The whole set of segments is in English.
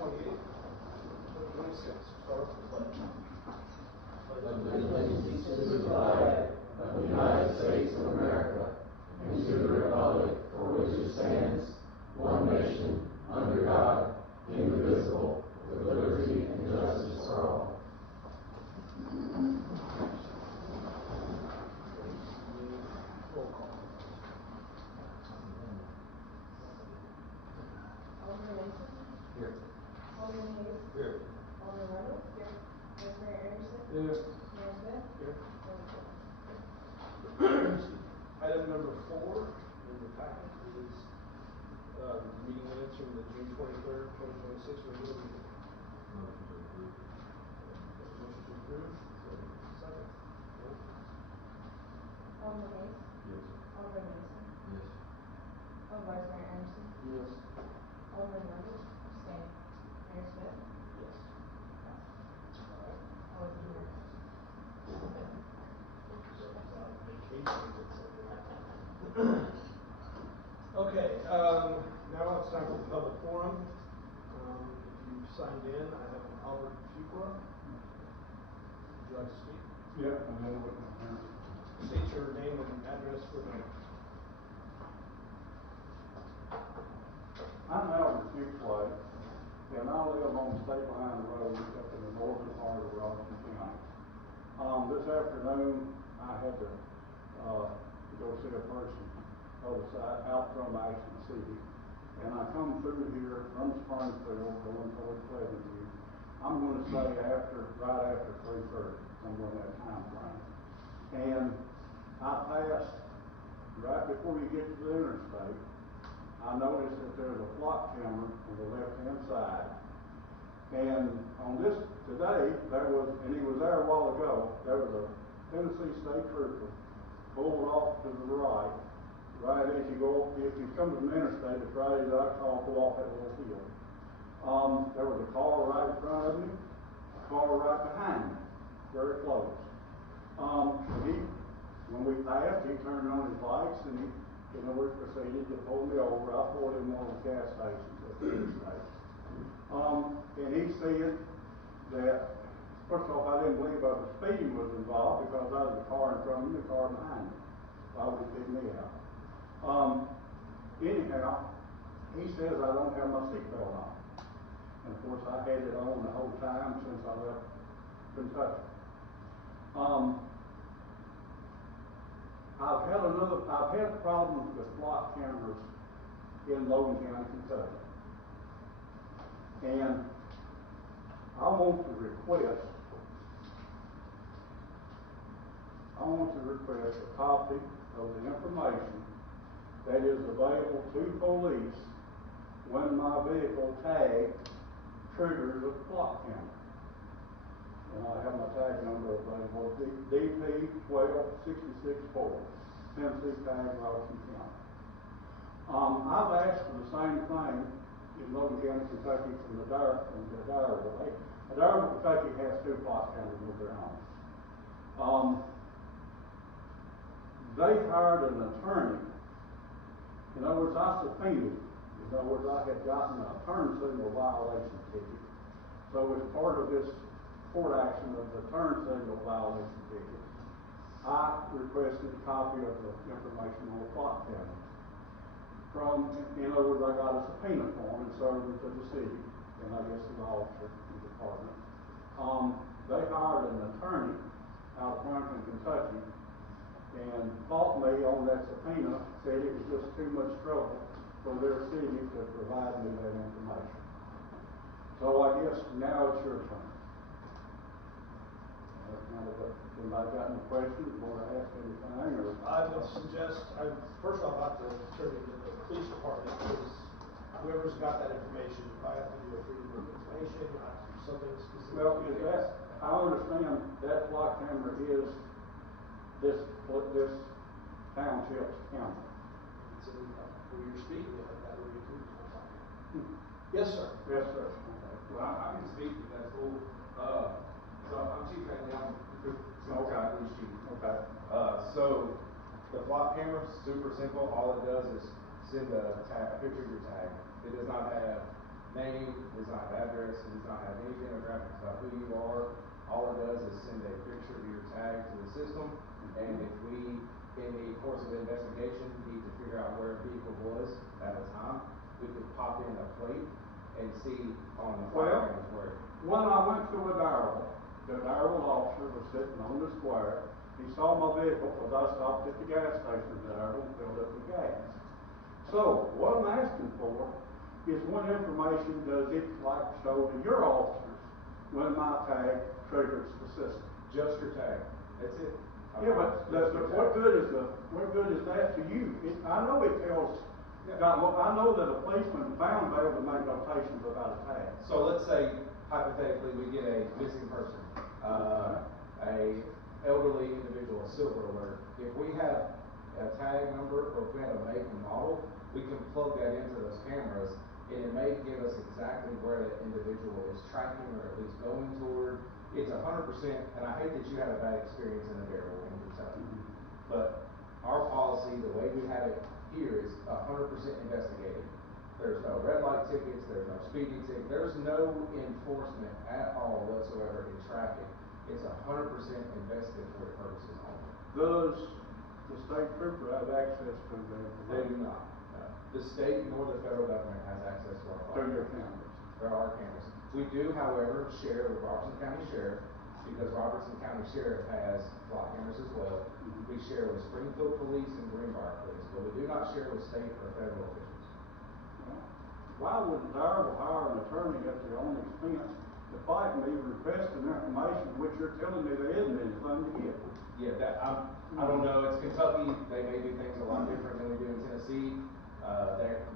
28, 2026. Start off with the pledge. Allegiance to the flag of the United States of America and to the republic for which it stands, one nation, under God, indivisible, with liberty and justice for all. Roll call. Alderman Mason? Here. Alderman Hayes? Here. Alderman Rundle? Here. Vice Mayor Anderson? Here. Mayor Smith? Here. Mayor Item number 4 in the packet is meeting minutes from the June 23rd, 2026 regular meeting. Motion to approve. Second. Alderman Hayes? Yes. Alderman Mason? Yes. Vice Mayor Anderson? Yes. Alderman Rundle? Abstain. Mayor Smith? Yes. All of you are. Okay, now it's time for the public forum. If you've signed in, I have Albert Fuqua. Would you like to speak? Yeah, and then with my parents. State your name and address for the. I'm Albert Fuqua, and I live on State Line Road up in the northern part of Robertson County. This afternoon, I had to go see a person other side, out from Ashland City. And I come through here from Springfield, going towards Pleasantview. I'm going to say right after 3:30, somewhere in that time frame. And I passed, right before you get to the interstate, I noticed that there's a flock camera on the left-hand side. And on this, today, and he was there a while ago, there was a Tennessee State Trooper pulled off to the right as you go, if you come to the interstate, it's right as I call, go off that little hill. There was a car right in front of me, a car right behind me, very close. When we passed, he turned on his lights and we proceeded to pull me over. I pulled him one of the gas stations at the interstate. And he said that, first off, I didn't believe speeding was involved because I was the car in front of me, the car behind me. Why would he pick me out? Anyhow, he says I don't have my seatbelt on. And of course, I had it on the whole time since I left Kentucky. I've had problems with block cameras in Logan County, Kentucky. And I want to request a copy of the information that is available to police when my vehicle tag triggers a block camera. And I have my tag number available, DP12664, Tennessee Tag, Robertson County. I've asked for the same thing in Logan County, Kentucky from the Darrell. Darrell, Kentucky has 2 block cameras of their own. They hired an attorney. In other words, I subpoenaed. In other words, I had gotten a turn signal violation ticket. So as part of this court action of the turn signal violation ticket, I requested a copy of the information on the block camera. In other words, I got a subpoena form and served it to the city, and I guess the officer in the department. They hired an attorney out of Franklin, Kentucky, and fought me on that subpoena, said it was just too much trouble for their city to provide me that information. So I guess now it's your turn. Anybody got any questions, want to ask anything? Or? I would suggest, first off, I have to turn it to the police department because whoever's got that information, you probably have to do a freedom of information, something specific. Well, I understand that block camera is this township's camera. It's in where you're speaking at, that would be too. Yes, sir. Yes, sir. Okay. Well, I can speak to that school. So I'm Chief Randy. I'm Okay. So the flock camera, super simple. All it does is send a picture of your tag. It does not have name, it does not have address, it does not have any demographics about who you are. All it does is send a picture of your tag to the system, and if we, in the course of the investigation, need to figure out where a vehicle was at the time, we could pop in a plate and see on the file where. When I went through a Darrell, the Darrell officer was sitting on the square. He saw my vehicle because I stopped at the gas station in Darrell and filled up with gas. So what I'm asking for is what information does it like show to your officers when my tag triggers the system? Just your tag. That's it. Yeah, but what good is that to you? I know it tells. I know that a policeman bound there to make notations about a tag. So let's say, hypothetically, we get a missing person, a elderly individual, a silver alert. If we have a tag number or if we have a make and model, we can plug that into those cameras, and it may give us exactly where that individual is tracking or at least going toward. It's 100%, and I hate that you had a bad experience in a barrel in Kentucky, but our policy, the way we have it here, is 100% investigated. There's no red light tickets, there's no speeding ticket, there's no enforcement at all whatsoever in traffic. It's 100% investigatory purposes only. Does the state trooper have access to the information? They do not. No. The state nor the federal government has access to our To your files. cameras? There are cameras. We do, however, share with Robertson County Sheriff, because Robertson County Sheriff has flight cameras as well. We share with Springfield Police and Greenbrier Police, but we do not share with state or federal officials. Why would Darrell hire an attorney at their own expense to fight me requesting information which you're telling me there isn't anything to get? Yeah, I don't know. It's Kentucky. They may do things a lot different than we do in Tennessee.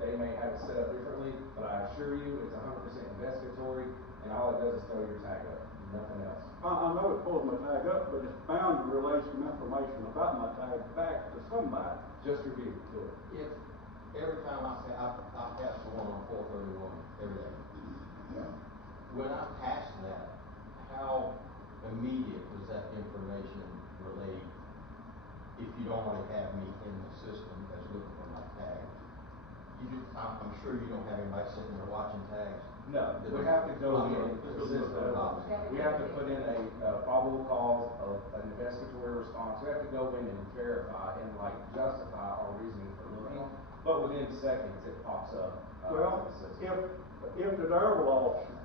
They may have it set up differently, but I assure you, it's 100% investigatory, and all it does is throw your tag up, nothing else. I know it pulls my tag up, but it's bound to relay some information about my tag back to somebody. Just review. Do it. If every time I pass the one on 431 every day, Yeah. when I pass that, how immediate does that information relay if you don't already have me in the system that's looking for my tag? I'm sure you don't have anybody sitting there watching tags. No, we have to go in the system. We have to put in a probable cause of an investigatory response. We have to go in and verify and justify our reasoning for looking. But within seconds, it pops up. Well, to the system. if the Darrell officer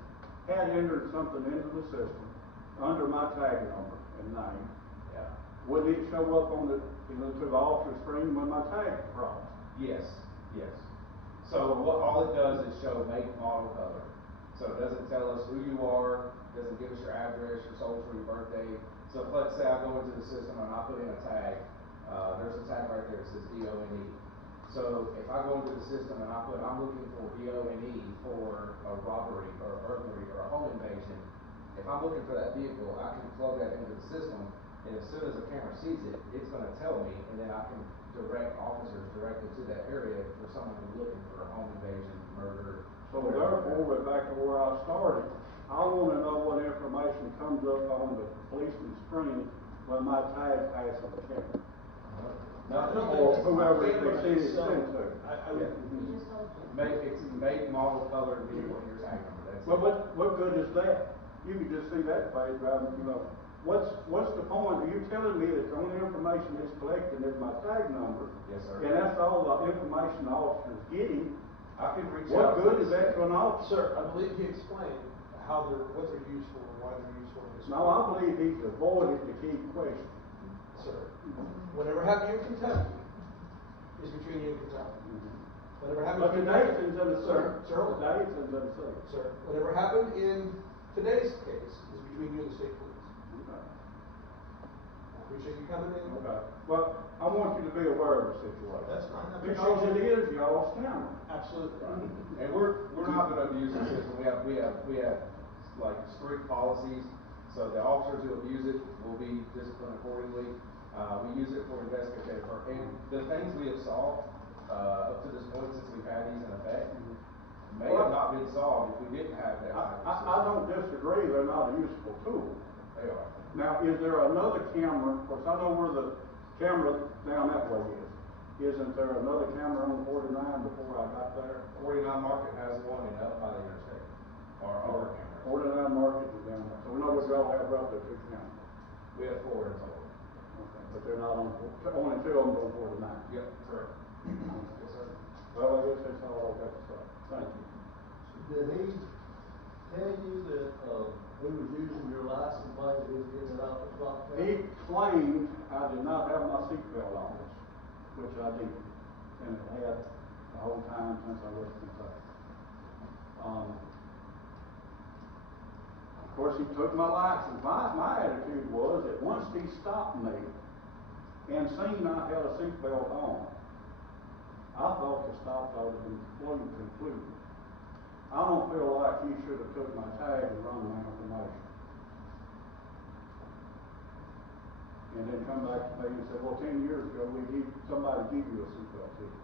had entered something into the system under my tag number and name, Yeah. would it show up on to the officer's screen when my tag crossed? Yes. So all it does is show make, model, color. So it doesn't tell us who you are, doesn't give us your address, your social, your birthday. So if, let's say I go into the system and I put in a tag, there's a tag right there that says DONE. So if I go into the system and I'm looking for DONE for a robbery or a burglary or a home invasion, if I'm looking for that vehicle, I can plug that into the system, and as soon as the camera sees it, it's going to tell me, and then I can direct officers directly to that area for someone who's looking for a home invasion, murder. So therefore, we're back to where I started. I want to know what information comes up on the policeman's screen when my tag passes the camera. Or whoever they see it sent to. You just told me. It's make, model, color, vehicle, and your tag number. That's Well, it. what good is that? You can just see that page driving, what's the point? Are you telling me that the only information it's collecting is my tag number? Yes, sir. And that's all the information the officer's getting? I can reach What out. good is that to an officer? Sir, I believe he explained what they're used for and why they're used for in this. No, I believe he's avoided the key question. Sir, whatever happened in Kentucky is between you and Kentucky. Whatever happened. But today it's in Tennessee. Sir, hold on. Today it's in Tennessee. Sir, whatever happened in today's case is between you and the state police. Okay. I appreciate you coming in. Okay. Well, I want you to be aware of the situation. That's fine. I Because it appreciate you. is y'all's camera. Absolutely. And we're not going to abuse the system. We have strict policies. So the officers who abuse it will be disciplined accordingly. We use it for investigative purposes. And the things we have solved up to this point since we've had these in effect may have not been solved if we didn't have that. I don't disagree, they're not a useful tool. They are. Now, is there another camera, of course, I know where the camera down that way is. Isn't there another camera on 49 before I got there? 49 Market has one in up by the interstate, or our camera. 49 Market is down there. So in other words, y'all have roughly 2 cameras. We have 4 in total. Okay, but they're not on, only 2 of them on 49. Yep, correct. Yes, sir. Well, I guess that's all I've got to say. Thank you. Did he tell you that, he was using your license plate, he was getting it off the clock? He claimed I did not have my seatbelt on, which I did, and it had the whole time since I left Kentucky. Of course, he took my license. My attitude was that once he stopped me and seen I had a seatbelt on, I thought the stop ought to be concluded. I don't feel like he should have took my tag and run my information. And then come back to me and say, well, 10 years ago, somebody gave you a seatbelt ticket.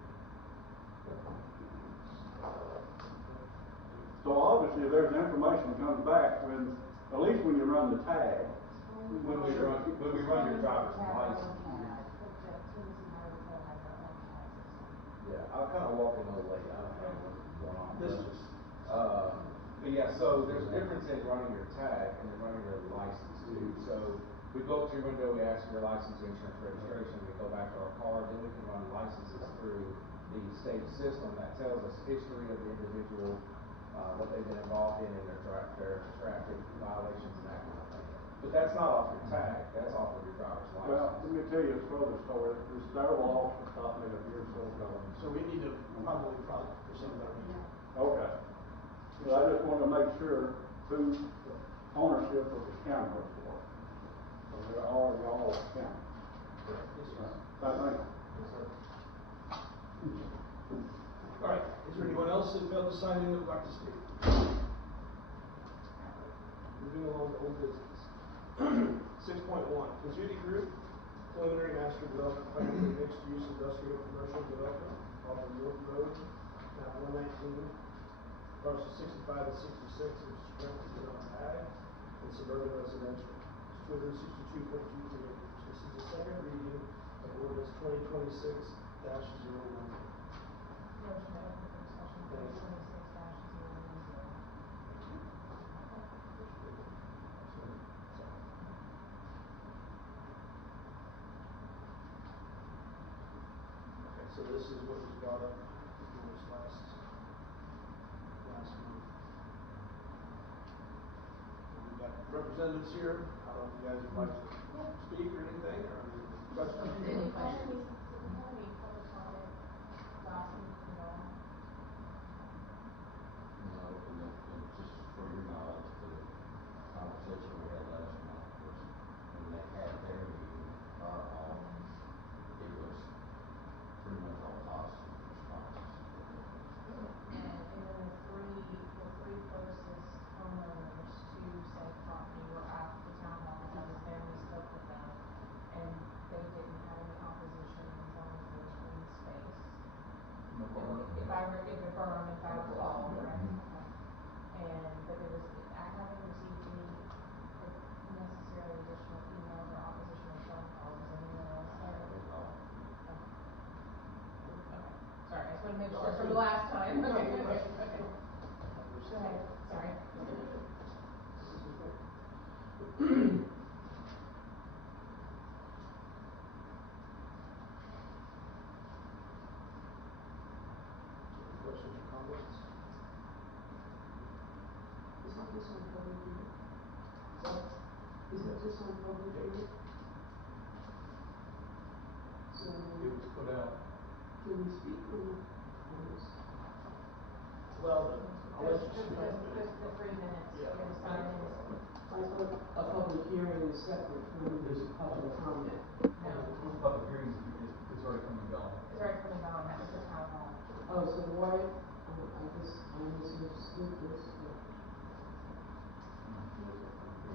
So obviously, there's information that comes back at least when you run the tag. When we run your driver's license. Yeah, I'll kind of walk in a little late. I don't know what's going on. But yeah, so there's a difference in running your tag and then running your license too. So we go up to your window, we ask for your license, insurance, registration, we go back to our car, then we can run licenses through the state system that tells us history of the individual, what they've been involved in their traffic violations and that kind of thing. But that's not off your tag, that's off of your driver's license. Well, let me tell you a further story. This terrible officer stopped me a year or so ago. So we need to probably proceed with our meeting. Okay. But I just want to make sure who ownership of the camera was. So there are y'all cameras. Yes, sir. Thank you. Yes, sir. All right, is there anyone else that failed to sign in that would like to speak? Moving along to old business. 6.1, Kazuti Group, preliminary master development plan for mixed-use industrial commercial development off of North Road, map 119, parcel 65 and 66, which is currently zoned ag and suburban residential. It's 262.23 acres. This is the second reading of ordinance 2026-01. Motion to open for discussion, Thank you. 26-010. Okay, so this is what was brought up in this last month. We've got representatives here. I don't know if you guys would like to speak or anything, or questions. Any questions? Did we have any public comment last week at all? No, and just for your knowledge, the conversation we had last month was when they had their meeting, it was pretty much all positive responses. And then the three closest homeowners to said property were at the town hall, and the family spoke with them, and they didn't have any opposition as long as there was green space. If I recall, correct? Okay. But I haven't received any necessarily additional emails or opposition or phone calls. Is anyone else there? Okay. Sorry, I just want to make sure from the last time. Okay. Go ahead, sorry. Questions or comments? Isn't this on public hearing? Isn't this on public hearing? So, It was put out. can we speak on this? Well, I'll let you speak. The 3 minutes, Yeah. you have to sign in. I thought a public hearing is separate from this public comment. No, Public hearings, it's already come and gone. it's already coming down, that was the town hall. Oh, so why, I guess I misunderstood this, but,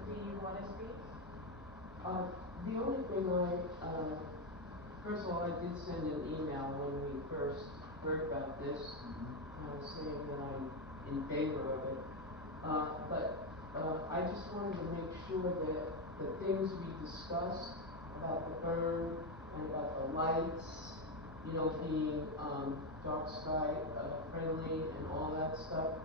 Do you want to speak? the only thing first of all, I did send an email when we first heard about this, saying that I'm in favor of it. I just wanted to make sure that the things we discussed about the burn and about the lights you know, being, dark sky, friendly and all that stuff.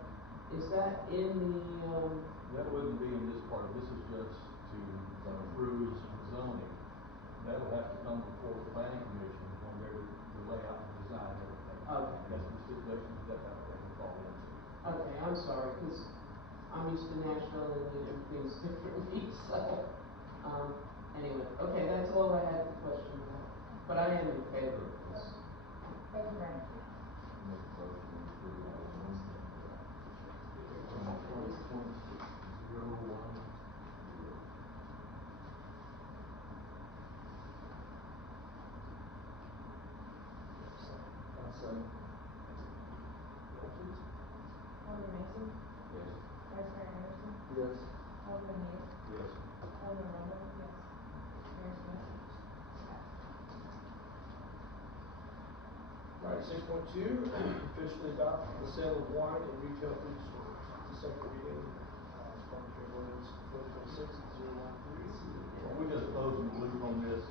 Is that in the, That wouldn't be in this part, this is just to approve zoning. That would have to come before the planning commission when they're the layout and design and everything. Okay. That's the stipulations that would fall into. okay, I'm sorry, because I'm used to Nashville and they do things differently, so, anyway, okay, that's all I had to question about. But I am in favor of this. Thank you very much. Make a motion to approve ordinance 2026-01. Roll please. Alderman Mason, Yes. Vice Mayor Anderson, Yes. Alderman Hayes, Yes. Alderman Rundle, yes. Mayor Smith. Alright, 6.2, officially adopt the sale of wine in retail food stores. It's the second reading, parliamentary ordinance 2026-013. Well, we're just closing the loop on this.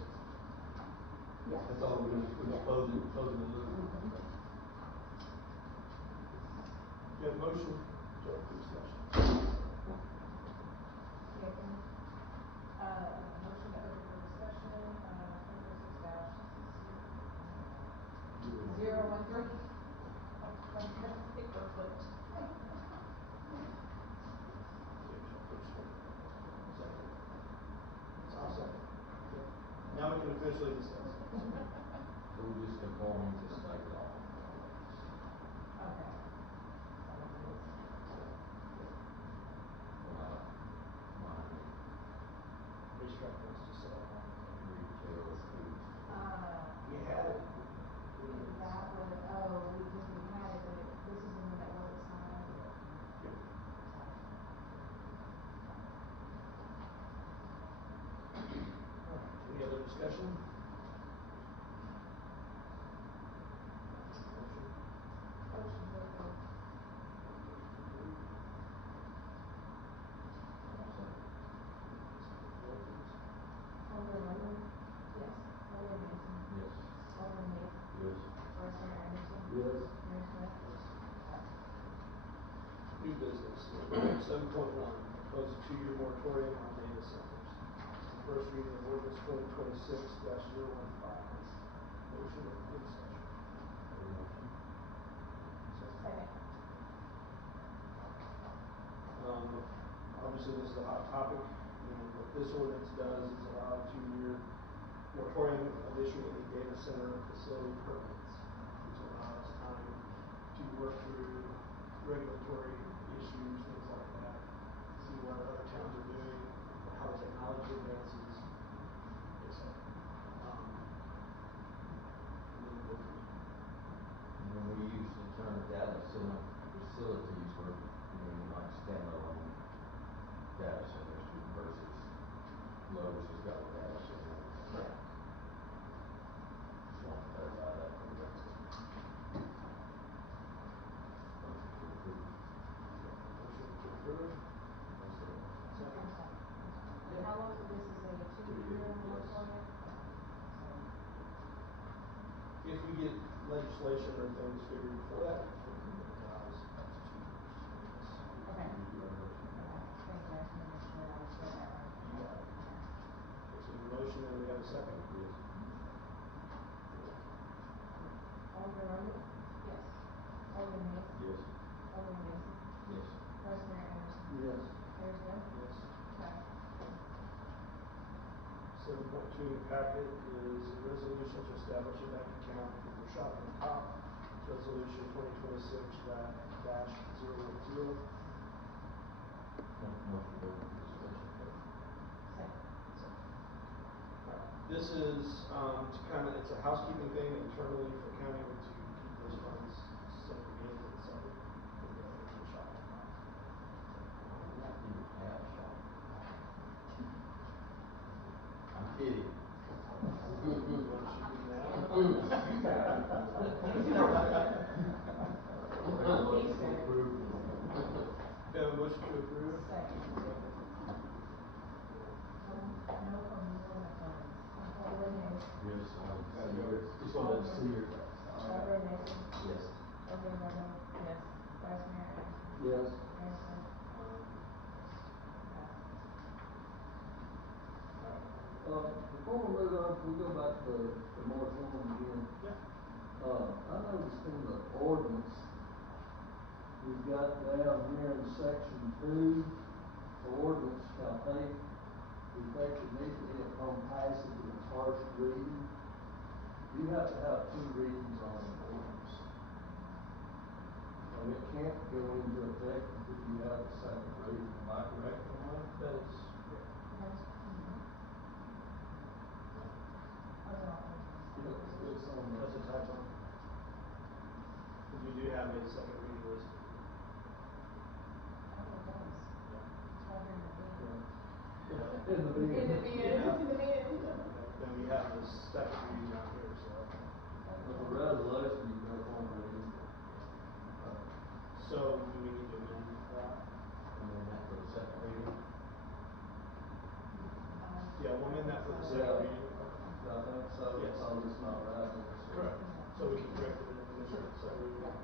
Yes. That's all we're doing, we're just closing the loop. Do you have a motion to open discussion? Motion to open for discussion, 2026-013. Paper flipped. Second. I'll second. Okay. Now we can officially discuss. So we're just conforming to state law. Okay. Allow wine, Racetrack wants to sell wine. retail, food. We had it. That was, because we had it, but this is the one that wasn't signed. Any other discussion? Motion? Motion to approve. Roll please. Alderman Rundle, yes. Alderman Mason, Yes. Alderman Hayes, Yes. Vice Mayor Anderson. Yes. Mayor Smith. New business, 7.1, propose a 2-year moratorium on data centers. The first reading of ordinance 2026-015. Motion to open discussion. Second. Obviously, this is a hot topic, and what this ordinance does is allow a 2-year moratorium of issuing any data center facility permits, which allows time to work through regulatory issues, things like that, see what other towns are doing, how technology advances, etc. And then go from there. When we use the term data center facilities, we're meaning like standalone data centers versus Lowe's has got a data center. Correct. Just want to clarify that for the record. Motion to approve. Motion to approve. Second. And how long, this is a 2-year moratorium? If we get legislation or things figured before that, it allows up to 2 years. Okay. Thank you, I just wanted to make sure I was getting that right. You got it. Okay, so the motion, and we have a second. Yes. Alderman Rundle? Yes. Alderman Hayes? Yes. Alderman Mason? Yes. Vice Mayor Anderson? Yes. Mayor Smith? Yes. Okay. 7.2 in the packet is a resolution to establish a bank account for the shop on top. Resolution 2026-010. Motion to open discussion. Second. This is, to kind of, it's a housekeeping thing internally for county to keep those funds segregated and separate for the shop on top. Not in the tab shop. I'm kidding. You want to shoot me now? Motion to approve. We have a motion to approve. Second. No from you on the funds. Alderman Hayes. Just wanted to see your face. Alderman Mason. Yes. Alderman Randall. Yes. Vice Mayor Ashton. Yes. Mayor Smith. Before we move on, can we go back to the moratorium again? Yeah. I noticed in the ordinance, we've got down here in section 2, the ordinance shall take effect immediately upon passage of its first reading. You have to have 2 readings on an ordinance. And it can't go into effect if you have the second reading. Am I correct on that? That is correct. It's on the. That's a typo. Because we do have a second reading list. In the beginning. Then we have the second reading down here, so. With the resolution, you go one reading. So do we need to amend that? Amend that for the second reading. Yeah, we'll amend that for the second Yeah. reading. I think so, Yes. because it's not right. Correct. So we can correct it and amend it for the second reading.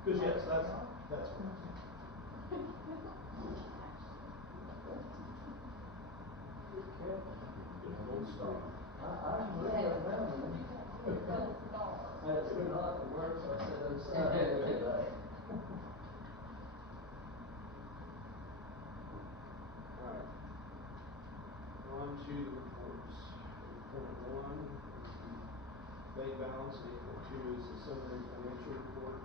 Because yes, that's fine. Gold star. I can look at that now. Hey, it's been hot to work, so I said, inside, look at that. Alright. On to the reports. 8.1 is the bank balance, and 8.2 is the summary financial report.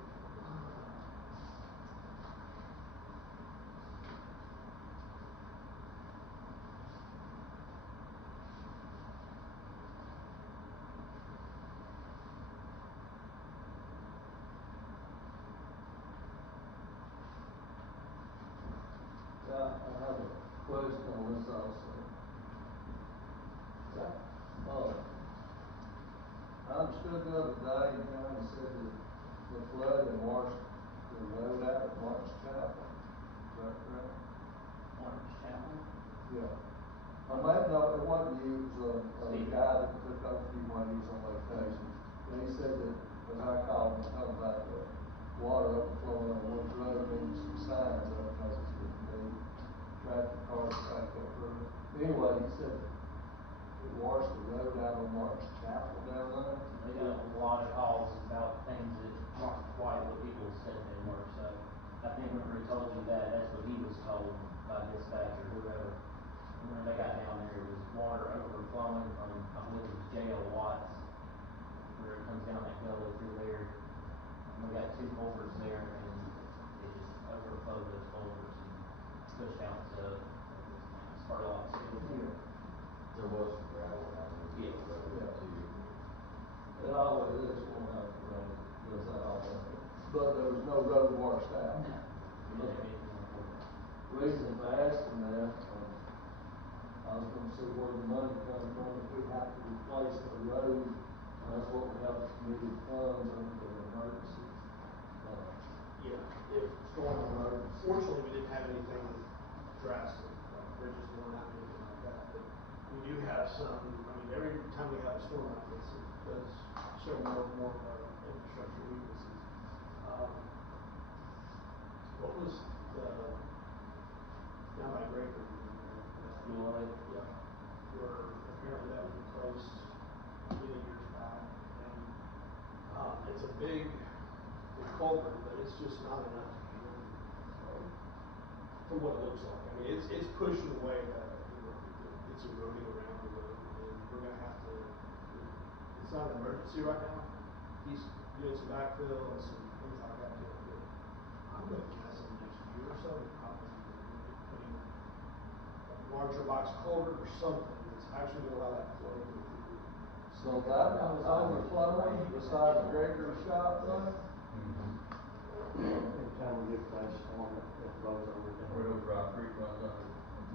I have a question on this also. I understood the other day, you kind of said that the flood in Marsh, the road out at Marsh Chapel. Is that correct? Marsh Chapel? Yeah. I might know, it wasn't you, it was a guy that took over for you while he was on vacation. And he said that, when I called him, talking about the water overflowing on Woods Road, and some signs up, because it's getting big. Traffic cars backed up through. Anyway, he said, it washed the road out on Marsh Chapel down there. They got a lot of calls about things that aren't quite what people said they were, so I think whenever he told you that, that's what he was told by dispatch or whoever. When they got down there, it was water overflowing from, I believe it was J.L. Watts, where it comes down that gully through there. And we got 2 culverts there, and it just overflowed those culverts and pushed out to Spurlock City. Yeah. There was some gravel down there. Yes. Too. It always is going out the road, does that always. But there was no road washed out. No, we didn't have anything like that. Reason for asking that, I was gonna see where the money come from, if we have to replace the road, and that's what we have committed funds under the emergency. Yeah. If Storm emergency. Fortunately, we didn't have anything drastic, like bridges blown out or anything like that. But we do have some, I mean, every time we have a storm like this, it does show more and more of our infrastructure weaknesses. What was the, down by Breaker? Yeah. Where apparently that was replaced many years back. And it's a big culvert, but it's just not enough to handle from what it looks like. I mean, it's pushing away that, it's eroding around the road, and we're gonna have to, it's not an emergency right now. He's doing some backfill and some things like that to it, but I'm gonna guess in the next year or so, we're probably putting a larger box culvert or something that's actually gonna allow that flow to go through. So that one is overflowing beside the Gregory shop there? Anytime we get that storm, it flows over there. Where those Rock Creek runs under.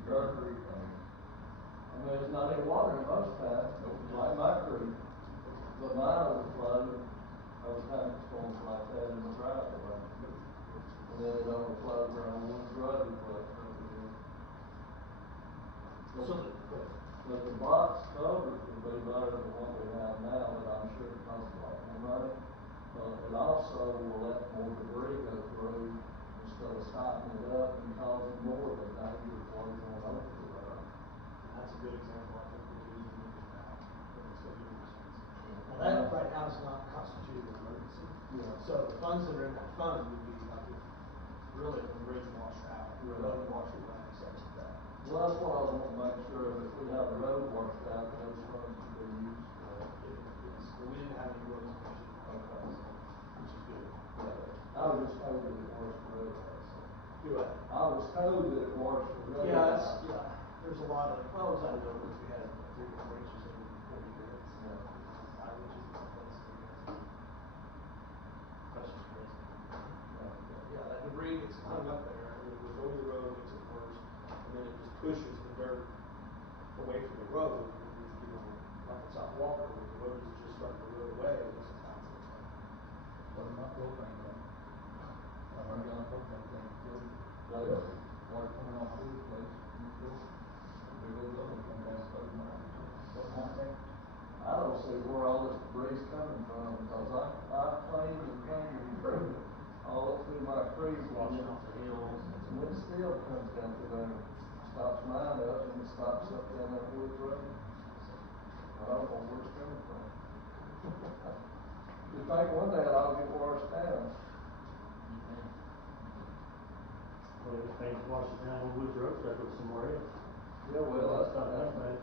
Mercury. I mean, it's not any water in most times, like my creek. But mine overflowed every time it storms like that in the driveway. And then it overflowed around Woods Road, but So, the box covers the be better than what we have now, but I'm sure it costs a lot more money. It also will let more debris go through instead of stopping it up and causing more of a danger floating on over the road. That's a good example, I think, what we need to look at that, but it's gonna be expensive. Now, that right now is not constituted an emergency. Yeah. So the funds that are in that fund would be like if, really, if the bridge washed out, the road washed away, something like that. Well, that's what I want to make sure, if we have a road washed out, those funds can be used for that. Yes, but we didn't have any roads mentioned, Okay. which is good. I was just told that it washed the road out, so. Do what? I was told that it washed the road Yeah, out. there's a lot of, well, it was out of nowhere, we had 3 or 4 inches every 40 minutes. Yeah. 5 inches in some places, I guess. Questions, Chris? Yeah, that debris gets hung up there, and it goes over the road, makes it worse, and then it just pushes the dirt away from the road, and, you know, like in South Walker, where the road is just starting to roll away, and this is how it's like. What about propane tank? I heard you on a propane tank, too. Yeah. Water coming off this place, you go, big old double come down, start mine. Propane tank? I don't see where all this debris is coming from, because I cleaned and cleaned and cleaned it all up through my creek. Washing off the hills. And it still comes down through there, stops mine up, and it stops up down that Woods Road. I don't know where it's coming from. You think one day it'll all get washed down. Well, if they wash it down on Woods Road, that goes somewhere else. Yeah, well, that's Stop not that, man.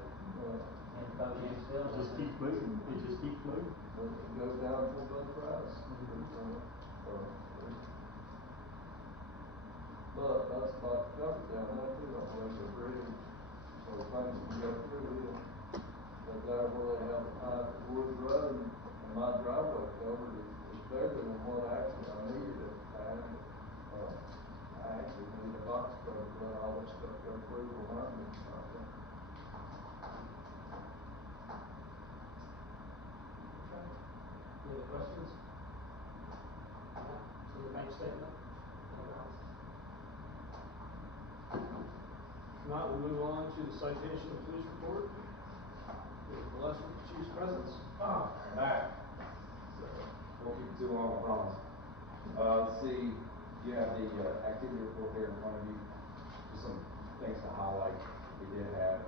And Bojangles still. It just keeps moving, it just keeps moving. But it goes down for both price. But that's about covered down there too, I believe, the bridge, so things can go through it. But there where they have a pipe at Woods Road, and my driveway covered is bigger than what actually I needed at the time. I actually need a box cover to let all this stuff go through behind me. Okay. Any other questions? Any bank statement? If not, we move on to the citation and police report. We're blessed with the chief's presence. Back. Won't keep it too long, I promise. Let's see, you have the activity report there in front of you. Just some things to highlight. We did have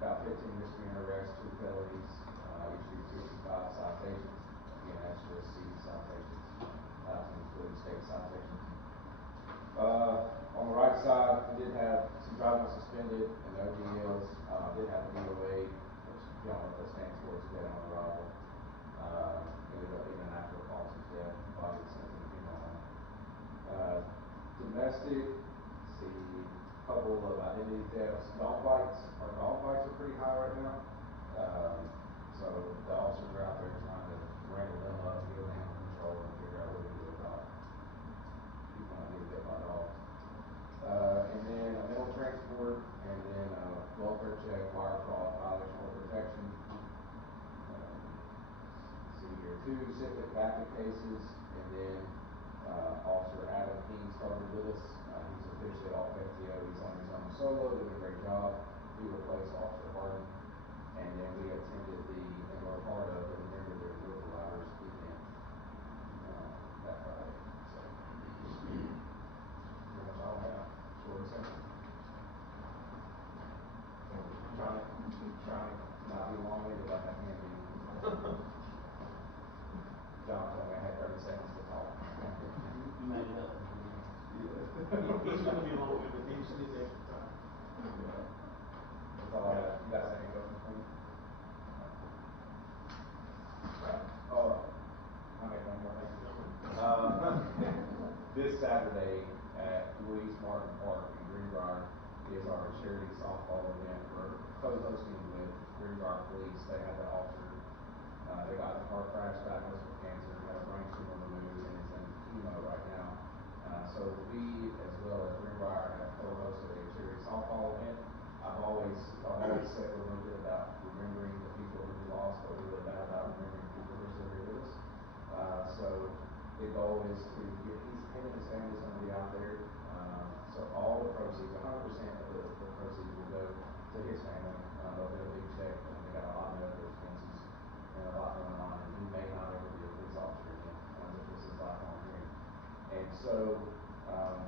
about 15 misdemeanor arrests, 2 felonies, issued 55 citations. Again, that's just city citations, not to include state citations. On the right side, we did have some driving suspended and ODLs. Did have a DOA, which you don't know what that stands for, it's dead on arrival. Ended up being an actual cause of death, body was sent to the funeral home. Domestic, see, a couple of identity thefts, dog bites. Our dog bites are pretty high right now. So the officers are out there trying to wrangle them up, get them animal control, and figure out what to do with a dog. People not get bit by dogs. And then a mental transport, and then welfare check, wire fraud, violation of protection. See here, 2 civil active cases, and then Officer Adam King started with us. He's officially off FTO. He's on his own solo, doing a great job. He replaced Officer Harden. And then we attended and were part of the Remember the River Riders event that Friday. So, pretty much all I have. Short and simple. Trying to not be long-winded like I can be. John told me I had 30 seconds to talk. You made it up. He's gonna be long with it, he just needs extra time. Yeah. That's all I have. You guys have any questions for me? Oh, I'll make one more thing. This Saturday at Louise Martin Park in Greenbrier is our charity softball event. We're co-hosting with Greenbrier Police. They had the officer, they got in a car crash, diagnosed with cancer, had a brain tumor removed, and is in chemo right now. So we, as well as Greenbrier, have co-hosted a charity softball event. I've always said we're really good about remembering the people who we lost, but we're really bad about remembering people who are still here with us. So the goal is to get him and his family's going to be out there. So all the proceeds, 100% of the proceeds will go to his family. They'll get a big check, and they got a lot of road.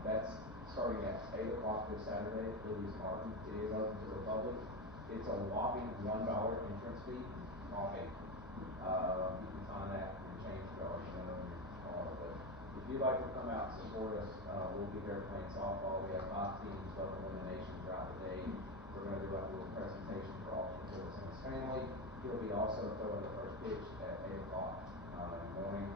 That's starting at 8 o'clock this Saturday at Louis Martin. It is open to the public. It's a whopping $1 entrance fee, whopping. You can sign that and change your argument on your car, but if you'd like to come out and support us, we'll be there playing softball. We have 5 teams, both elimination throughout the day. We're gonna do like a little presentation for Austin Phillips and his family. He'll be also throwing the first pitch at 8 o'clock, in the morning.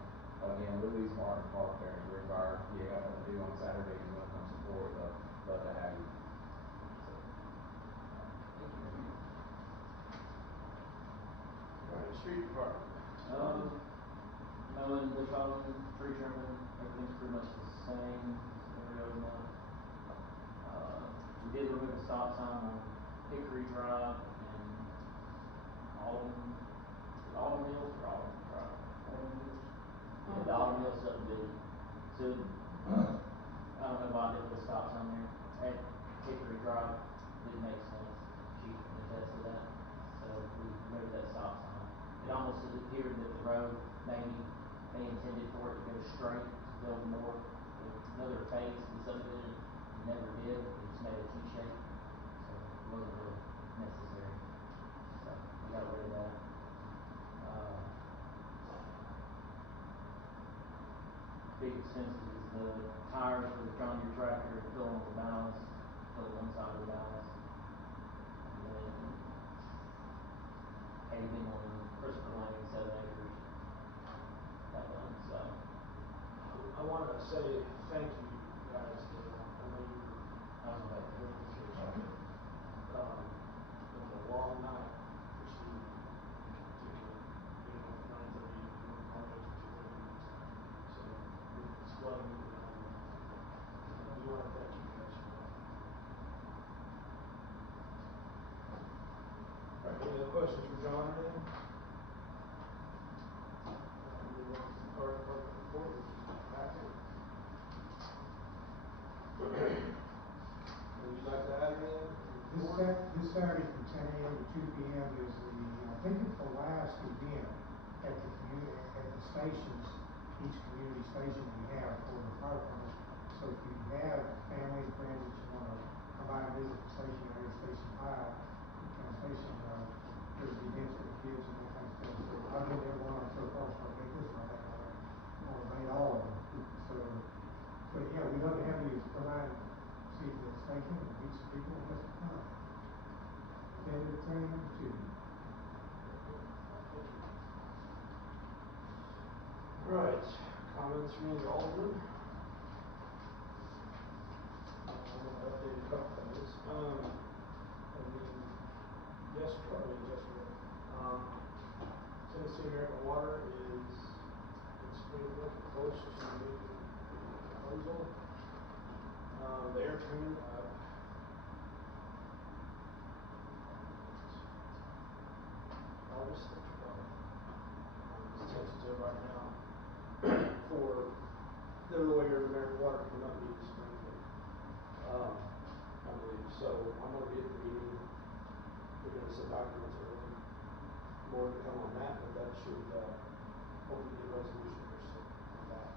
Again, Louis Martin Park there in Greenbrier. You got nothing to do on Saturday, you wanna come support, love to have you. Alright, street department. Mowing, bush hogging, tree trimming, everything's pretty much the same every other month. We did remove a stop sign on Hickory Drive and Autumn Mills or Autumn Drive? Yeah, the Autumn Mills subdivision. So, I don't know why they put a stop sign there at Hickory Drive, didn't make sense, she can attest to that, so we removed that stop sign. It almost appeared that the road, maybe they intended for it to go straight to build more, another phase of the subdivision, it never did, it just made a T-shape, so it wasn't really necessary, so we got rid of that. Big expenses is the tires for the John Deere tractor, filling the ballast, fill one side of the ballast. And then paving on Christopher Lane, 7 acres. Got done, so. I wanna say thank you guys for that. I know you were, I was about to. it was a long night for Steve to get up at 9:30 and all the way to 2:30. So it's flooding around. We wanna thank you guys for that. Alright, any other questions for John or anything? Move on to the fire department report, which is in the packet. Would you like to add anything? This Saturday from 10 a.m. to 2 p.m. is I think it's the last event at the stations, each community station we have for the fire department. So if you have family and friends that you want to come by and visit the station area, Station 5, station, there's events for the kids and that kind of stuff. So I've been there one or so far, so I think this one I made all of them. So yeah, we'd love to have you come by and see the station and meet some people and have some fun. 10 to 2. Right, comments from the Alderman. I'm gonna update a couple things. Yesterday. Tennessee American Water is close to making a proposal. They're coming up. August the 12th. It's tentative right now for their lawyer and American Water to come up and meet us Springfield. I believe. So I'm going to be at the meeting. They're going to send documents early. More to come on that, but that should hopefully get a resolution here soon on that.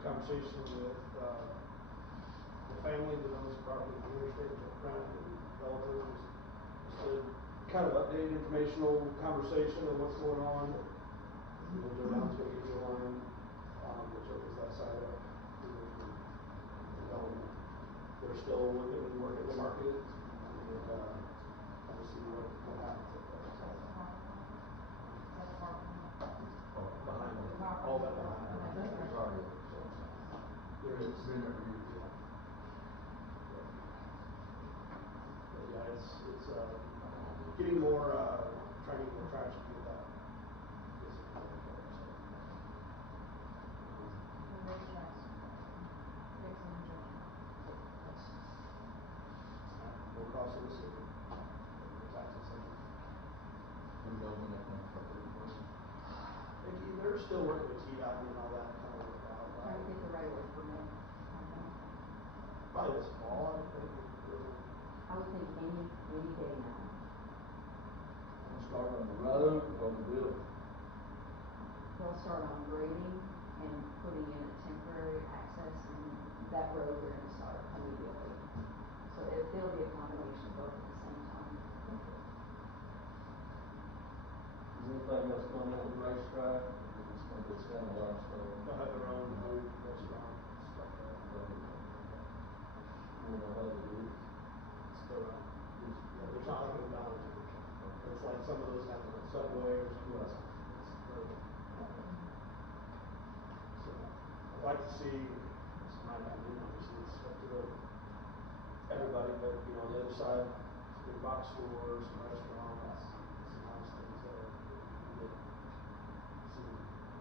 Conversation with the family that owns the property in the interstate, their friend and relative, just a kind of updated informational conversation of what's going on. Joe Down's going to give you a line, which opens that side up for development. They're still looking and working to market it, and kind of see what happens up there. Behind it, all that behind it. There is. It's been there for years. Yeah. But yeah, it's getting more, trying to get more traction with that. We'll cross it soon. They're still working with TDOT and all that kind of worked out. Trying to get the right way permit. Probably this fall, I would think. I would think any day now. Start on the road or the building? they'll start on grading and putting in a temporary access, and that road they're gonna start immediately. So it'll be a combination of both at the same time. Is anything else going on with the racetrack, or is it gonna be a standalone store? They'll have their own food, restaurant, stuff like that. You know what it is? Still, there's not like a McDonald's or something. It's like some of those have a Subway or something. Right. So, I'd like to see, it's my opinion, obviously, it's up to everybody, but, you know, on the other side, some big box stores, some restaurants, some nice things there. You get some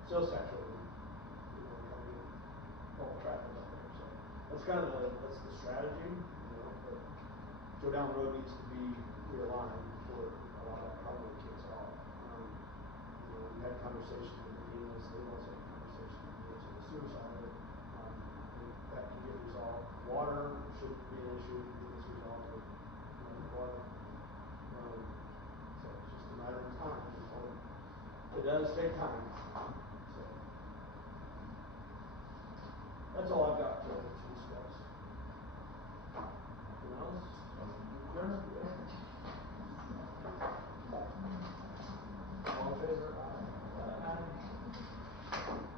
sales tax revenue, you know, kind of get all the traffic up there, so. That's kind of that's the strategy, you know, but Joe Down Road needs to be realigned before a lot of that probably kicks off. You know, we had conversations with the Deans, they want to have conversations with the Deans on the sewer side of it. I think that can get resolved. Water shouldn't be an issue, we can get this resolved with, you know, water. So it's just a matter of time, you know. It does take time, so. That's all I've got, Joe.